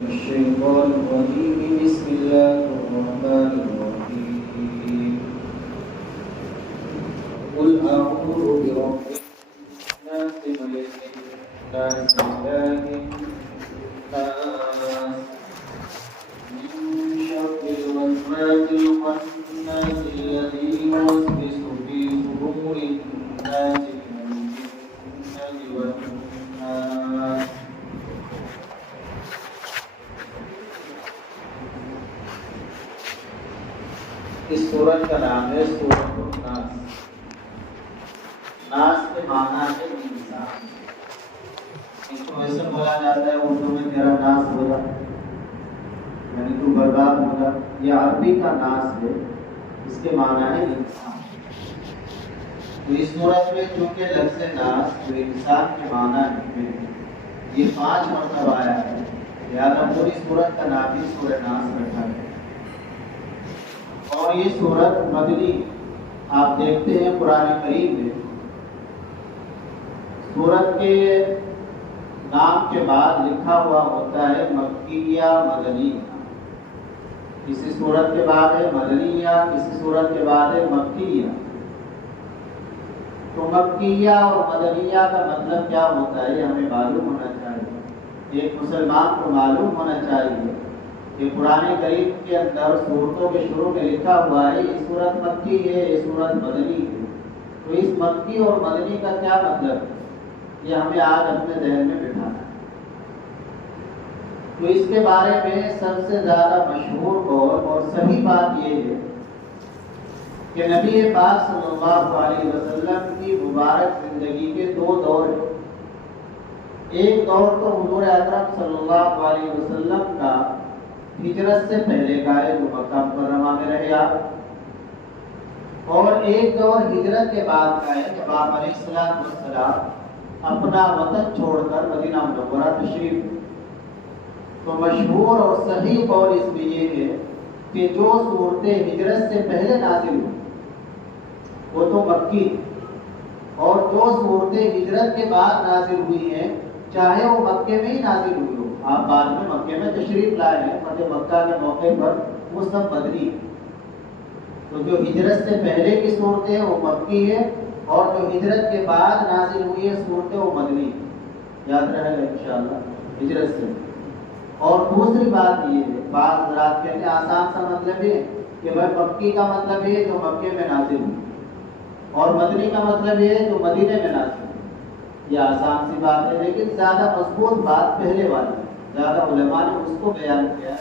الشيطان الرجيم بسم الله الرحمن الرحيم قل أعوذ برب الناس ملك الناس إله الناس من شر الوسواس الخناس الذي يوسوس في صدور الناس من الجنة والناس. اس سورت کا نام ہے سورت الناس. ناس کے معنی ہے انسان. اس کو ایسے بولا جاتا ہے اردو میں تیرا ناس ہوگا یعنی تو برباد ہوگا. یہ عربی کا ناس ہے, اس کے معنی ہے انسان. تو اس سورت میں چونکہ لفظ ناس جو انسان کے معنی ہے یہ 5 مرتبہ آیا ہے, لہٰذا پوری سورت کا نام ہی سورہ ناس رکھا ہے. اور یہ سورت مدنی آپ دیکھتے ہیں قرآن کریم میں سورت کے نام کے بعد لکھا ہوا ہوتا ہے مکیہ مدنیہ. کسی سورت کے بعد ہے مدنیہ, کسی سورت کے بعد ہے مکیہ. تو مکیہ اور مدنیہ کا مطلب کیا ہوتا ہے یہ ہمیں معلوم ہونا چاہیے. ایک مسلمان کو معلوم ہونا چاہیے کہ قرآن کریم کے اندر سورتوں کے شروع میں لکھا ہوا ہے یہ سورت مکی ہے, یہ سورت مدنی ہے. تو اس مکی اور مدنی کا کیا مطلب ہے یہ ہمیں آج اپنے ذہن میں بٹھانا ہے. تو اس کے بارے میں سب سے زیادہ مشہور قول اور صحیح بات یہ ہے کہ نبی پاک صلی اللہ علیہ وسلم کی مبارک زندگی کے 2 دور ہیں. ایک دور تو حضور اکرم صلی اللہ علیہ وسلم کا ہجرت سے پہلے کا ہے جو مکہ مکرمہ میں رہے آپ, اور ایک دور ہجرت کے بعد کا ہے جب آپ علیہ السلام اپنا وطن چھوڑ کر مدینہ منورہ تشریف. تو مشہور اور صحیح قول اس میں یہ ہے کہ جو صورتیں ہجرت سے پہلے نازل ہوئی وہ تو مکی, اور جو صورتیں ہجرت کے بعد نازل ہوئی ہیں چاہے وہ مکے میں ہی نازل ہوئی ہو, آپ بعد میں مکے میں تشریف لائے ہیں فتح مکہ کے موقع پر, وہ سب مدنی ہے. تو جو ہجرت سے پہلے کی صورتیں وہ مکی ہے, اور جو ہجرت کے بعد نازل ہوئی ہے صورتیں وہ مدنی ہے. یاد رہے گا انشاءاللہ ہجرت سے. اور دوسری بات یہ ہے, بعض حضرات کہتے ہیں آسان سا مطلب ہے کہ بھائی مکی کا مطلب ہے جو مکے میں نازل ہوئی, اور مدنی کا مطلب ہے جو مدینے میں نازل ہوئی. یہ آسان سی بات ہے, لیکن زیادہ مضبوط بات پہلے والی ہے. زیادہ علماء نے اس کو بیان کیا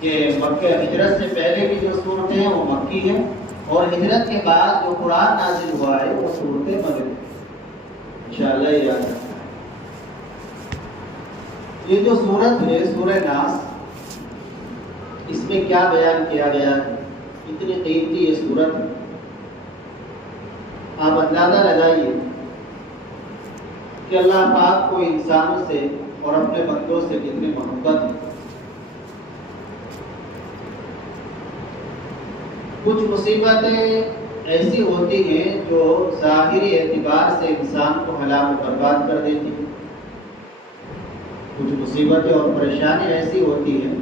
کہ مکہ ہجرت سے پہلے کی جو صورتیں ہیں وہ مکی ہیں, اور ہجرت کے بعد جو قرآن نازل ہوا ہے وہ صورتیں مدنی. انشاءاللہ یہ یاد رکھنا. یہ جو صورت ہے سورہ ناس, اس میں کیا بیان کیا گیا ہے, اتنی قیمتی یہ صورت ہے. آپ اندازہ لگائیے کہ اللہ پاک کو انسانوں سے اور اپنے بندوں سے کتنی محبت ہے. کچھ مصیبتیں ایسی ہوتی ہیں جو ظاہری اعتبار سے انسان کو ہلاک و برباد کر دیتی ہیں. کچھ مصیبتیں اور پریشانی ایسی ہوتی ہیں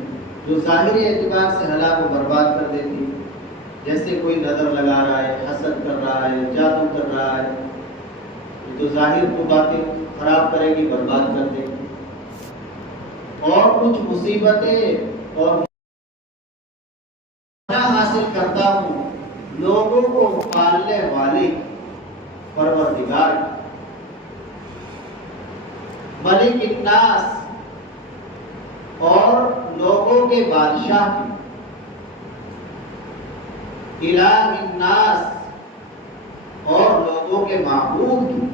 جو ظاہری اعتبار سے ہلاک و برباد کر دیتی ہیں. جیسے کوئی نظر لگا رہا ہے, حسد کر رہا ہے, جادو کر رہا ہے, تو ظاہر کو باتیں خراب کرے گی, برباد کر دے گی. اور کچھ مصیبتیں اور حاصل کرتا ہوں لوگوں کو پالنے والی پروردگار ملک الناس اور لوگوں کے بادشاہ کی, الہ الناس اور لوگوں کے معبود کی.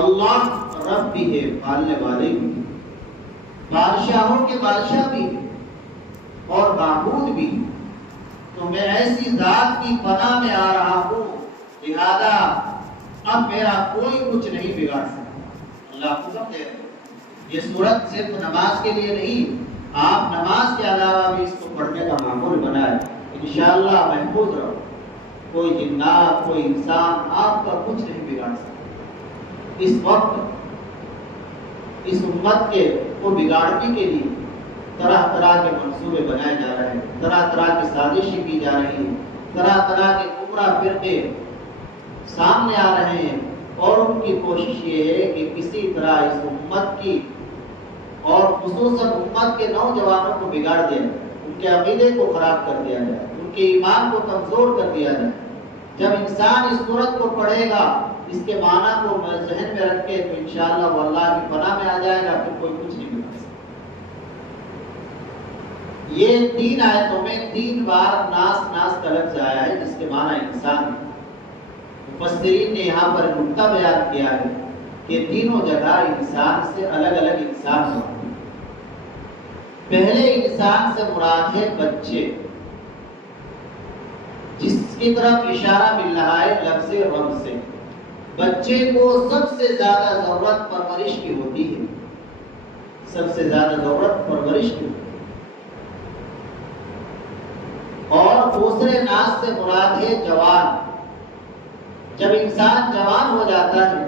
اللہ رب بھی ہے, پالنے والے بھی, بادشاہوں کے بادشاہ بھی اور معبود بھی. تو میں ایسی ذات کی پناہ میں آ رہا ہوں, لہذا اب میرا کوئی کچھ نہیں بگاڑ سکتا. اللہ حکم دے رہے. یہ سورت صرف نماز کے لیے نہیں, آپ نماز کے علاوہ بھی اس کو پڑھنے کا معمول بنائے, انشاءاللہ محفوظ رہو. کوئی جنات, کوئی انسان آپ کا کچھ نہیں بگاڑ سکتا. اس وقت اس امت کے کو بگاڑنے کے لیے طرح طرح کے منصوبے بنائے جا رہے ہیں، طرح طرح کی سازشیں کی جا رہی ہیں، طرح طرح کے گمراہ فرقے سامنے آ رہے ہیں، اور ان کی کوشش یہ ہے کہ کسی طرح اس امت کی اور خصوصاً امت کے نوجوانوں کو بگاڑ دیا جائے، ان کے عقیدے کو خراب کر دیا جائے، ان کے ایمان کو کمزور کر دیا جائے۔ جب انسان اس صورت کو پڑھے گا، اس کے معنی کو ذہن میں رکھ کے، تو انشاءاللہ وہ اللہ کی پناہ میں آ جائے گا، پھر کوئی کچھ نہیں بتا سکتا۔ یہ 3 آیتوں میں 3 بار ناس ناس کا لفظ آیا ہے، جس کے معنی انسان ہے۔ مفسرین نے یہاں پر نکتہ بیان کیا ہے کہ تینوں جگہ انسان سے الگ الگ انسان ہوتے ہیں۔ پہلے انسان سے مراد ہے بچے، جس کی طرف اشارہ مل رہا ہے لفظ رب سے۔ بچے کو سب سے زیادہ ضرورت پرورش کی ہوتی ہے، سب سے زیادہ ضرورت پرورش کی ہوتی ہے۔ اور دوسرے ناس سے مراد ہے جوان۔ جب انسان جوان ہو جاتا ہے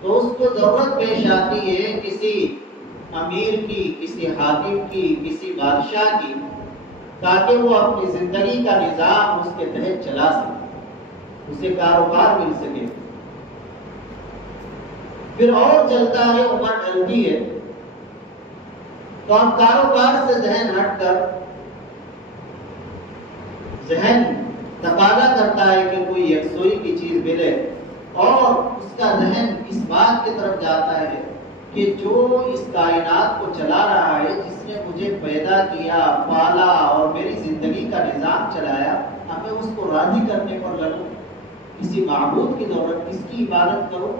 تو اس کو ضرورت پیش آتی ہے کسی امیر کی، کسی حاکم کی، کسی بادشاہ کی، تاکہ وہ اپنی زندگی کا نظام اس کے تحت چلا سکے، اسے کاروبار مل سکے۔ پھر اور چلتا ہے، عمر ڈلتی ہے تو ہم کاروبار سے ذہن ہٹ کر، ذہن تقاضا کرتا ہے کہ کوئی یکسوئی کی چیز ملے، اور اس کا ذہن اس بات کی طرف جاتا ہے کہ جو اس کائنات کو چلا رہا ہے، جس نے مجھے پیدا کیا، پالا اور میری زندگی کا نظام چلایا، اب میں اس کو راضی کرنے پر لگوں، کسی معبود کی ضرورت، کس کی عبادت کروں؟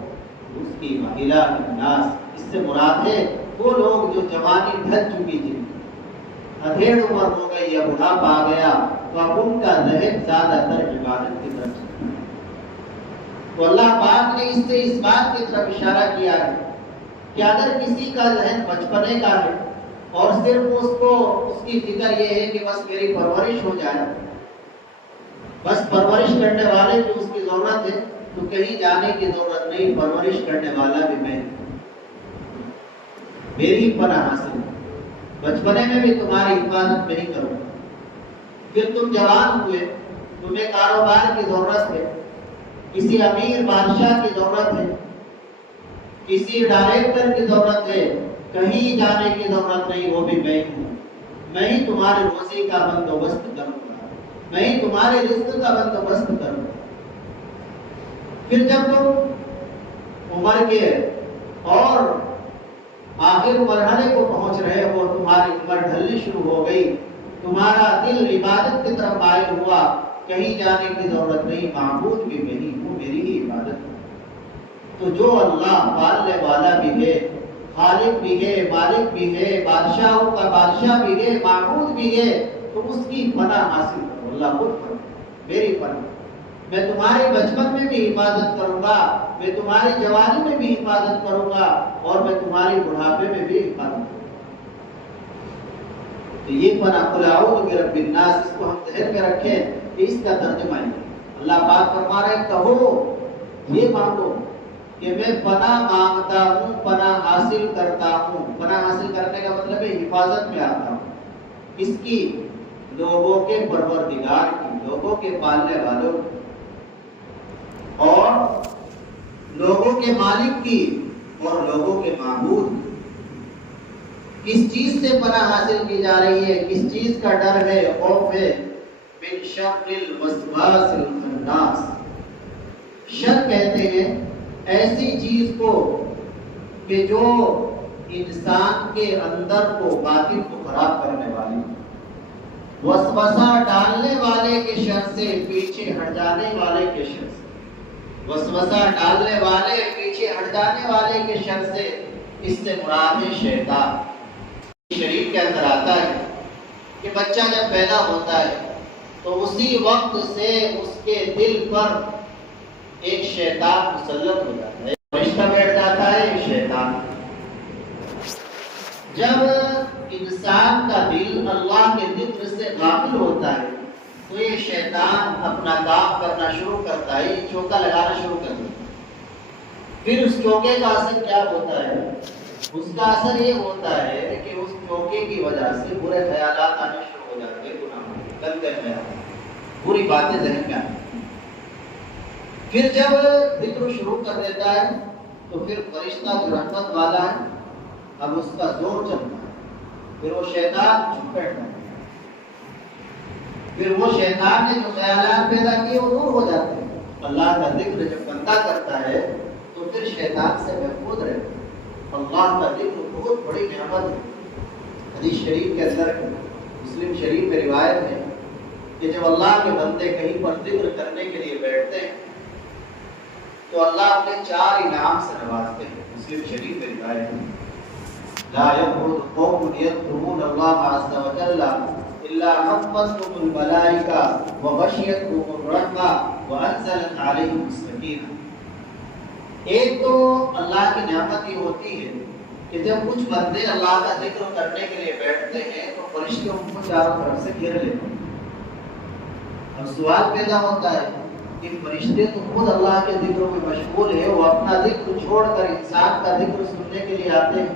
اس کی الہ الناس۔ اس سے مراد ہے وہ لوگ جو جوانی ڈھل چکی تھی، ادھیڑ عمر ہو گئی یا بڑھاپا آ گیا، تو اب ان کا ذہن زیادہ تر عبادت کی طرف چلتا ہے۔ تو اللہ پاک نے اس سے اس بات کی طرف اشارہ کیا ہے کہ اگر کسی کا ذہن بچپنے کا ہے اور صرف اس کی فکر یہ ہے کہ بس میری پرورش ہو جائے، بس پرورش کرنے والے جو اس کی ضرورت ہے، تو کہیں جانے کی ضرورت نہیں، پرورش کرنے والا بھی میں، میری پناہ حاصل ہے، بچپنے میں بھی تمہاری حفاظت نہیں کروں۔ پھر تم جوان ہوئے، تمہیں کاروبار کی ضرورت ہے، کسی امیر بادشاہ کی ضرورت ہے، کسی ڈائریکٹر کی ضرورت ہے، کہیں جانے کی ضرورت نہیں، وہ بھی میں ہوں، میں ہی تمہاری روزی کا بندوبست کروں گا، میں ہی تمہارے رزق کا بندوبست کروں گا۔ پھر جب تم عمر کے اور آخر مرحلے کو پہنچ رہے ہو، تمہاری عمر ڈھلنی شروع ہو گئی، تمہارا دل عبادت کی طرف مائل ہوا، کہیں جانے کی ضرورت نہیں، معبود بھی میں ہی ہوں، میری ہی عبادت ہے۔ تو جو اللہ پالنے والا بھی ہے، خالق بھی ہے، مالک بھی ہے، بادشاہوں کا بادشاہ بھی ہے، معبود بھی ہے، تو اس کی پناہ حاصل کرو۔ اللہ خود فرماتا ہے، میری پناہ، میں تمہارے بچپن میں بھی حفاظت کروں گا، میں تمہاری جوانی میں بھی حفاظت کروں گا، اور میں تمہاری بڑھاپے میں بھی حفاظت کروں گا۔ تو یہ پناہ قل اعوذ برب الناس، اس کو ہم ذہن میں رکھیں کہ اس کا ترجمہ ہے۔ اللہ پاک فرما رہے ہیں کہو، یہ مانگو کہ میں پناہ مانگتا ہوں، پناہ حاصل کرتا ہوں۔ پناہ حاصل کرنے کا مطلب ہے حفاظت میں آتا ہوں، اس کی، لوگوں کے پروردگار کی، لوگوں کے پالنے والوں کی، اور لوگوں کے مالک کی، اور لوگوں کے معبود کی۔ کس چیز سے پناہ حاصل کی جا رہی ہے، کس چیز کا ڈر ہے، خوف ہے؟ من شر الوسواس الخناس۔ شر کہتے ہیں ایسی چیز کو کہ جو انسان کے اندر کو، باطن کو خراب کرنے والی، وسوسہ ڈالنے والے کے شر سے، پیچھے ہٹ جانے والے کے شر سے، وسوسہ ڈالنے والے، پیچھے ہٹ جانے والے کے شر سے، اس سے مراد ہے شیطان۔ شریف کے اندر آتا ہے کہ بچہ جب پیدا ہوتا ہے تو اسی وقت سے اس کے دل پر ایک شیطان مسلط ہو جاتا ہے، رشتہ بیٹھ جاتا ہے شیطان۔ جب انسان کا دل اللہ کے ذکر سے غافل ہوتا ہے تو یہ شیطان اپنا کام کرنا شروع کرتا ہے، یہ چوکا لگانا شروع کرتا ہے۔ پھر اس چوکے کا اثر کیا ہوتا ہے اس کا اثر یہ ہوتا ہے کہ اس چوکے کی وجہ سے برے خیالات آنے شروع ہو جاتے ہیں، گناہ گندے خیالات، بری باتیں ذہن میں آتی ہیں۔ پھر جب ذکر شروع کر دیتا ہے تو پھر فرشتہ جو رحمت والا ہے اب اس کا زور چلتا ہے، پھر وہ شیطان چپ بیٹھتا ہے، پھر وہ شیطان نے جو خیالات پیدا کیے وہ دور ہو جاتے ہیں۔ اللہ کا ذکر جب بندہ کرتا ہے تو پھر شیطان سے محفوظ رہتا ہے۔ اللہ کا ذکر بہت بڑی نعمت ہے۔ حدیث شریف کے اندر مسلم شریف میں روایت ہے کہ جب اللہ کے بندے کہیں پر ذکر کرنے کے لیے بیٹھتے ہیں تو اللہ اپنے 4 انعام سے نوازتے ہیں۔ مسلم شریف میں روایت ہے لا يقعد قوم يذكرون الله عز وجل الا حفتهم الملائكه وغشيتهم الرحمه وانزلت عليهم السكينه۔ ایک تو اللہ کی نعمت یہ ہوتی ہے کہ جب کچھ بندے اللہ کا ذکر کرنے کے لیے بیٹھتے ہیں تو فرشتے ان کو چاروں طرف سے گھیر لیتے ہیں۔ اب سوال پیدا ہوتا ہے کہ فرشتے تو خود اللہ کے ذکر میں مشغول ہے، وہ اپنا ذکر چھوڑ کر انسان کا ذکر سننے کے لیے آتے ہیں۔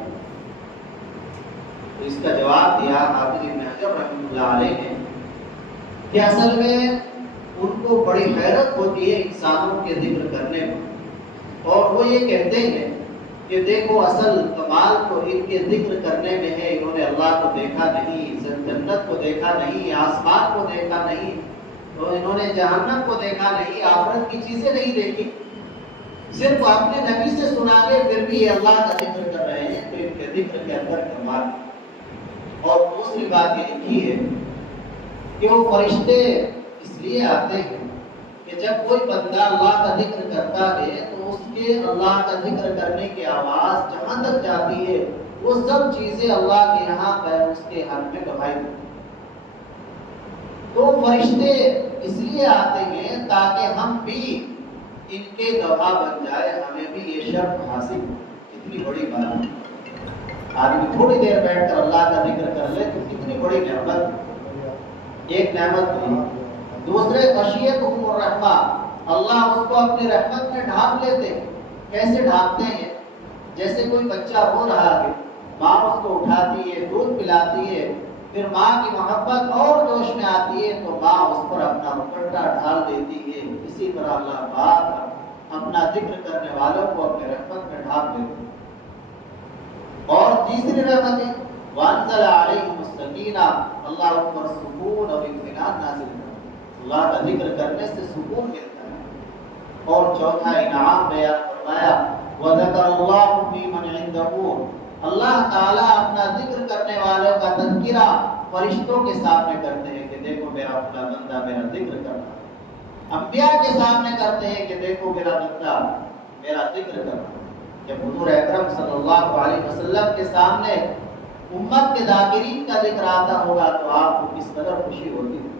تو اس کا جواب دیا حافظ ابن حجر رحمۃ اللہ علیہ نے کہ اصل میں ان کو بڑی حیرت ہوتی ہے انسانوں کے ذکر کرنے میں، اور وہ یہ کہتے ہیں کہ دیکھو اصل کمال تو ان کے ذکر کرنے میں ہے، انہوں نے اللہ کو دیکھا نہیں، جنت کو دیکھا نہیں، آسمان کو دیکھا نہیں، تو انہوں نے جہنم کو دیکھا نہیں، آخرت کی چیزیں نہیں دیکھی، صرف اپنے نبی سے سنا کے پھر بھی یہ اللہ کا ذکر کر رہے ہیں، تو ان کے ذکر کے اندر کمال۔ اور دوسری بات یہ لکھی ہے کہ وہ فرشتے اس لیے آتے ہیں کہ جب کوئی بندہ اللہ کا ذکر کرتا ہے تو اس کے اللہ کا ذکر کرنے کی آواز جہاں تک جاتی ہے وہ سب چیزیں اللہ کے یہاں پر اس کے حق میں گواہی دیتی ہیں۔ تو فرشتے اس لیے آتے ہیں تاکہ ہم بھی ان کے گواہ بن جائے، ہمیں بھی یہ شرف حاصل ہو۔ کتنی بڑی بات ہے، آدمی تھوڑی دیر بیٹھ کر اللہ کا ذکر کر لے تو کتنی بڑی نعمت، ایک نعمت ہوئی۔ دوسرے خشیتہم الرحمہ، اللہ اس کو اپنی رحمت میں ڈھانپ لیتے ہیں۔ کیسے ڈھانپتے ہیں؟ جیسے کوئی بچہ رو رہا ہے، ماں اس کو اٹھاتی ہے، دودھ پلاتی ہے، پھر ماں کی محبت اور جوش میں آتی ہے تو ماں اس پر اپنا دوپٹہ ڈال دیتی ہے۔ اسی طرح اللہ پاک اپنا ذکر کرنے والوں کو اپنے رحمت میں ڈھانپ دیتے ہیں۔ اور تیسری رحمت ہے وانزل علیہم السکینہ، اللہ ان پر سکون اور اطمینان نازل کرتا ہے، اللہ کا ذکر کرنے سے سکون ملتا ہے۔ اور چوتھا انعام بیان فرمایا وذکر اللہ فی من عنده، اللہ تعالیٰ اپنا ذکر کرنے والوں کا تذکرہ فرشتوں کے سامنے کرتے ہیں کہ دیکھو میرا فلاں بندہ میرا ذکر کر رہا ہے، انبیاء کے سامنے کرتے ہیں کہ دیکھو میرا بندہ میرا ذکر کر رہا ہے۔ جب حضور اکرم صلی اللہ علیہ وسلم کے سامنے امت کے ذاکرین کا ذکر آتا ہوگا تو آپ کو کس قدر خوشی ہوتی ہے۔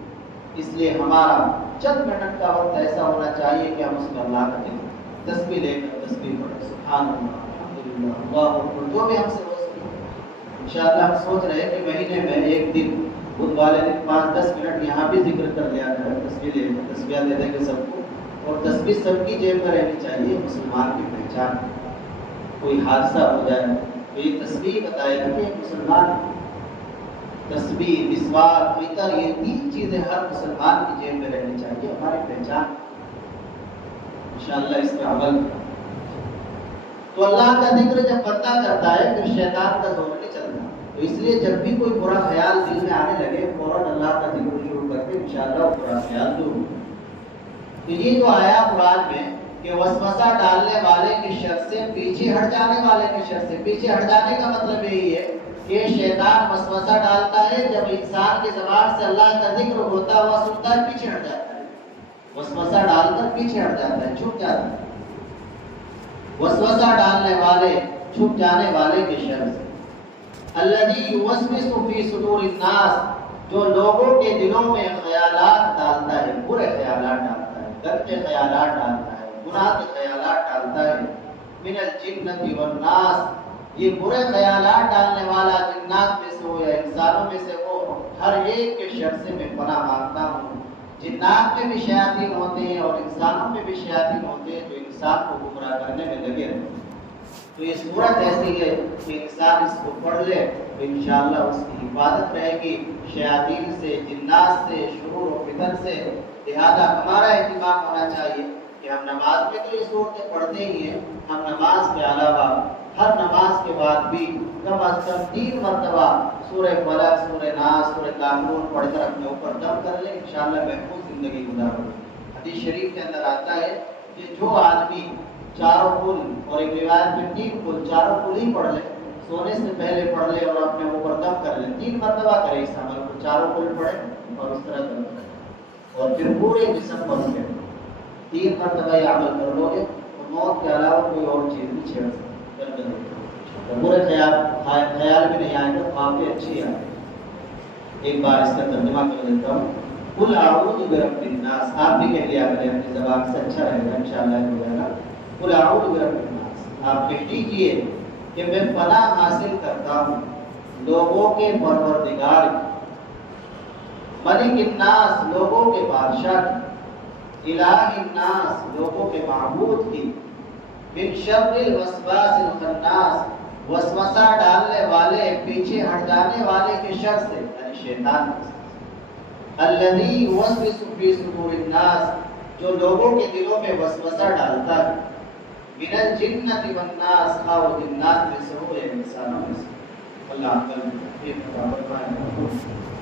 اس لیے ہمارا چند منٹ کا وقت ایسا ہونا چاہیے کہ ہم اس میں اللہ کا ذکر تسبیح لے کر تسبیح پڑھیں، سبحان اللہ الحمدللہ اللہ اکبر، جو بھی ہم سے ہو سکے۔ انشاءاللہ ہم سوچ رہے ہیں کہ مہینے میں ایک دن بدھ والے دن 5-10 منٹ یہاں بھی ذکر کر لیا جائے، تسبیح لے کر تسبیح دے دیں گے سب کو، اور تسبیح سب کی جیب میں رہنی چاہیے، مسلمان کی پہچان۔ کوئی حادثہ ہو جائے تو یہ تسبیح بتائے گا کہ مسلمان، تسبیح، مسواک، عطر، یہ 3 چیزیں ہر مسلمان کی جیب میں رہنی چاہیے، ہماری پہچان۔ انشاءاللہ اس پہ عمل۔ تو اللہ کا ذکر جب بندہ کرتا ہے پھر شیطان کا زور نہیں چلتا، تو اس لیے جب بھی کوئی برا خیال دل میں آنے لگے فوراً اللہ کا ذکر شروع کر کے انشاءاللہ وہ برا خیال دور ہو۔ تو یہ جو آیا قرآن میں کہ وسوسہ ڈالنے والے کی شر سے پیچھے ہٹ جانے والے کی شر سے، پیچھے ہٹ جانے کا مطلب یہی ہے کہ شیطان وسوسہ ڈالتا ہے جب انسان کی زبان سے اللہ کا ذکر ہوتا ہوا سنتا ہے پیچھے ہٹ جاتا ہے، وسوسہ ڈال کر پیچھے ہٹ جاتا ہے، چھپ جاتا ہے۔ وسوسہ ڈالنے والے، چھپ جانے والے کی شر سے۔ الذی یوسوس فی صدور الناس، جو لوگوں کے دلوں میں خیالات ڈالتا ہے، برے خیالات ڈالتا ہے، گندے خیالات ڈالتا ہے، گناہ کے خیالات ڈالتا ہے۔ من الجنۃ والناس، یہ برے خیالات ڈالنے والا جنات میں سے ہو یا انسانوں میں سے ہو، ہر ایک کے شر سے میں پناہ مانگتا ہوں۔ جنات میں بھی شیاطین ہوتے ہیں اور انسانوں میں بھی شیاطین ہوتے ہیں جو انسان کو گمراہ کرنے میں لگے رہتے ہیں۔ تو یہ صورت ایسی ہے کہ انسان اس کو پڑھ لے تو انشاءاللہ اس کی حفاظت رہے گی شیاطین سے، جنات سے، شرور و فتن سے۔ لہذا ہمارا اہتمام ہونا چاہیے کہ ہم نماز میں تو یہ صورتیں پڑھتے ہی ہیں، ہم نماز کے علاوہ ہر نماز کے بعد بھی کم از کم 3 مرتبہ سورہ فلق، سورہ ناس، سورہ کافرون پڑھ کر اپنے اوپر دم کر لیں، انشاءاللہ محفوظ زندگی گزارو۔ حدیث شریف کے اندر آتا ہے کہ جو آدمی چاروں کل اور ایک روایت میں 3 کل، چاروں کل ہی پڑھ لے، سونے سے پہلے پڑھ لے اور اپنے اوپر دم کر لے، 3 مرتبہ کرے اس عمل کو، چاروں کل پڑھے اور اس طرح دم کرے اور پھر پورے جسم پر اٹھے، 3 مرتبہ یہ عمل کر لو گے تو موت کے علاوہ کوئی اور چیز نہیں چھیڑ سکتی۔ برے خیال بھی نہیں آئے گا، کافی اچھی آئے۔ ایک بار اس کا ترجمہ کر دیتا ہوں۔ قل اعوذ برب الناس، آپ بھی کہہ لیا کریں اپنی زبان سے، اچھا رہے گا انشاءاللہ ہو جائے گا۔ قل اعوذ برب الناس، آپ کہہ دیجیے کہ میں پناہ حاصل کرتا ہوں لوگوں کے پروردگار کی، ملک الناس لوگوں کے بادشاہ کی، الہ الناس لوگوں کے معبود کی، من شر الوسواس الخناس وسوسہ ڈالنے والے، پیچھے ہٹ جانے والے کے شر سے، یعنی شیطان، الذی یوسوس فی صدور الناس جو لوگوں کے دلوں میں وسوسہ ڈالتا ہے، من الجنۃ والناس اور جنات میں سے ہو یا انسانوں میں سے۔ اللہ عز و جل